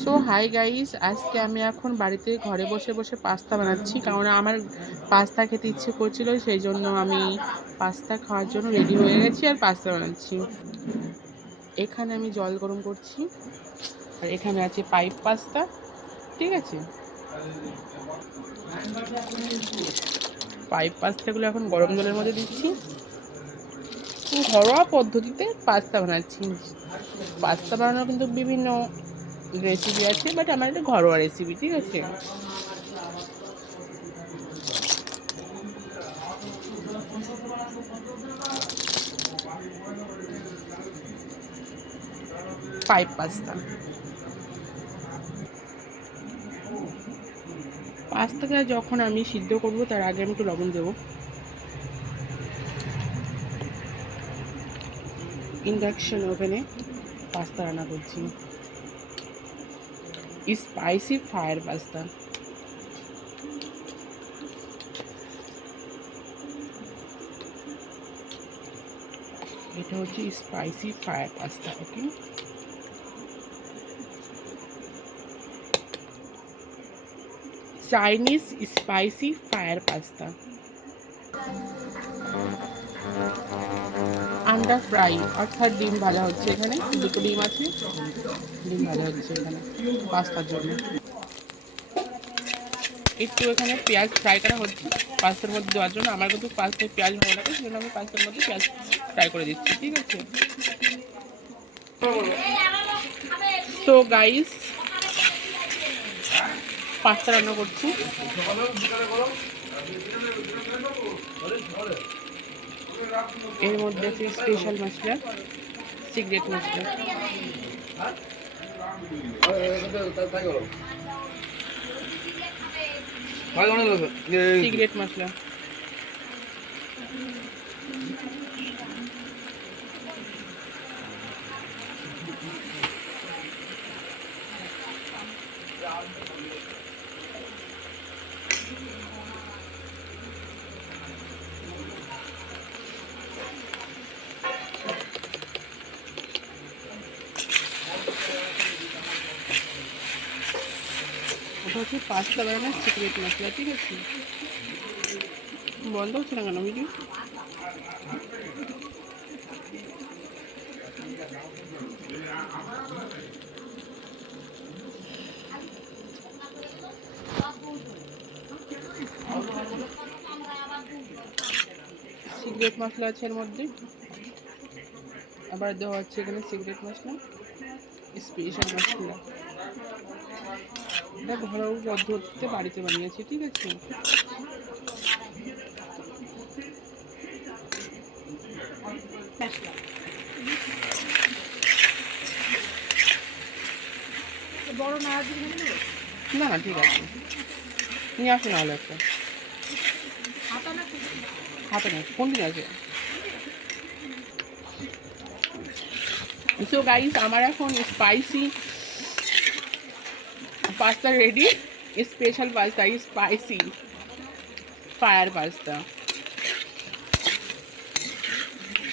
So hi guys আজকে আমি এখন বাড়িতে ঘরে বসে বসে পাস্তা বানাচ্ছি কারণ আমার পাস্তা খেতে ইচ্ছে করছিল, সেই জন্য আমি পাস্তা খাওয়ার জন্য রেডি হয়ে গেছি আর পাস্তা বানাচ্ছি। এখানে আমি জল গরম করছি, আর এখানে আছে পাইপ পাস্তা, ঠিক আছে? পাইপ পাস্তাগুলো এখন গরম জলের মধ্যে দিচ্ছি। ঘরোয়া পদ্ধতিতে পাস্তা বানাচ্ছি। পাস্তা বানানোর কিন্তু বিভিন্ন রেসিপি আছে বাট আমার এটা ঘরোয়া রেসিপি ঠিক আছে? পাইপ পাস্তা পাস্তাটা যখন আমি সিদ্ধ করব, তার আগে আমি একটু লবণ দেবো। ইন্ডাকশন ওভেনে পাস্তা রান্না করছি। স্পাইসি ফায়ার পাস্তা এটা হচ্ছে spicy fire pasta okay Chinese spicy fire pasta আন্ডা ফ্রাই, অর্থাৎ ডিম ভাজা হচ্ছে এখানে। দুটো ডিম আছে, ডিম ভাজা হচ্ছে এখানে, পাস্তার জন্য। একটু এখানে পেঁয়াজ ফ্রাই করা হচ্ছে, পাস্তার মধ্যে দেওয়ার জন্য। আমার কিন্তু পাস্তায় পেঁয়াজ ভালো লাগে সেই জন্য আমি পাস্তার মধ্যে পেঁয়াজ ফ্রাই করে দিচ্ছি, ঠিক আছে? তো গাইস পাস্তা রান্না করছি। এর মধ্যে আছে স্পেশাল মশলা সিক্রেট মশলা। সিক্রেট মশলা। হচ্ছে পাস্তা বানানোর সিক্রেট মশলা, ঠিক আছে? বন্ধ হচ্ছে না কেন ভিডিও সিগারেট মশলা আছে এর মধ্যে। আবার দেওয়া হচ্ছে এখানে সিগারেট মশলা স্পেশাল মশলা। এটা ঘরোয়া পদ্ধতিতে বাড়িতে বানিয়েছি, ঠিক আছে? বড় না না, ঠিক আছে। নিয়ে আসো না হলে একটা। হাতে নেই, কোন দিন আছে? সো গাইস আমার এখন spicy pasta ready special pasta spicy fire pasta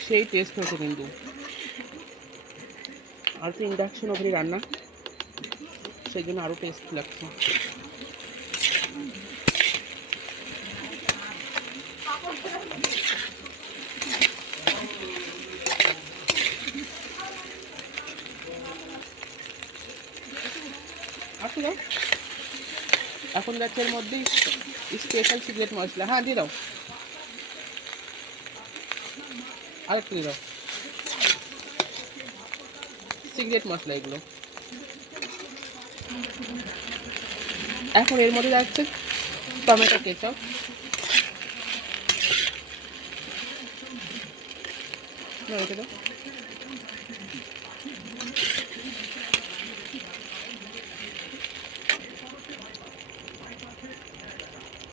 সেই টেস্ট হচ্ছে কিন্তু আর তো ইন্ডাকশন ওভেনে রান্না সেই জন্য আরও টেস্ট লাগছে এখন যাচ্ছে এর মধ্যে স্পেশাল সিক্রেট মশলা। হ্যাঁ দিয়ে দাও। আরেকটু দিয়ে দাও। সিক্রেট মশলা এগুলো। এখন এর মধ্যে যাচ্ছে টমেটো কেচাপ। রেখে দাও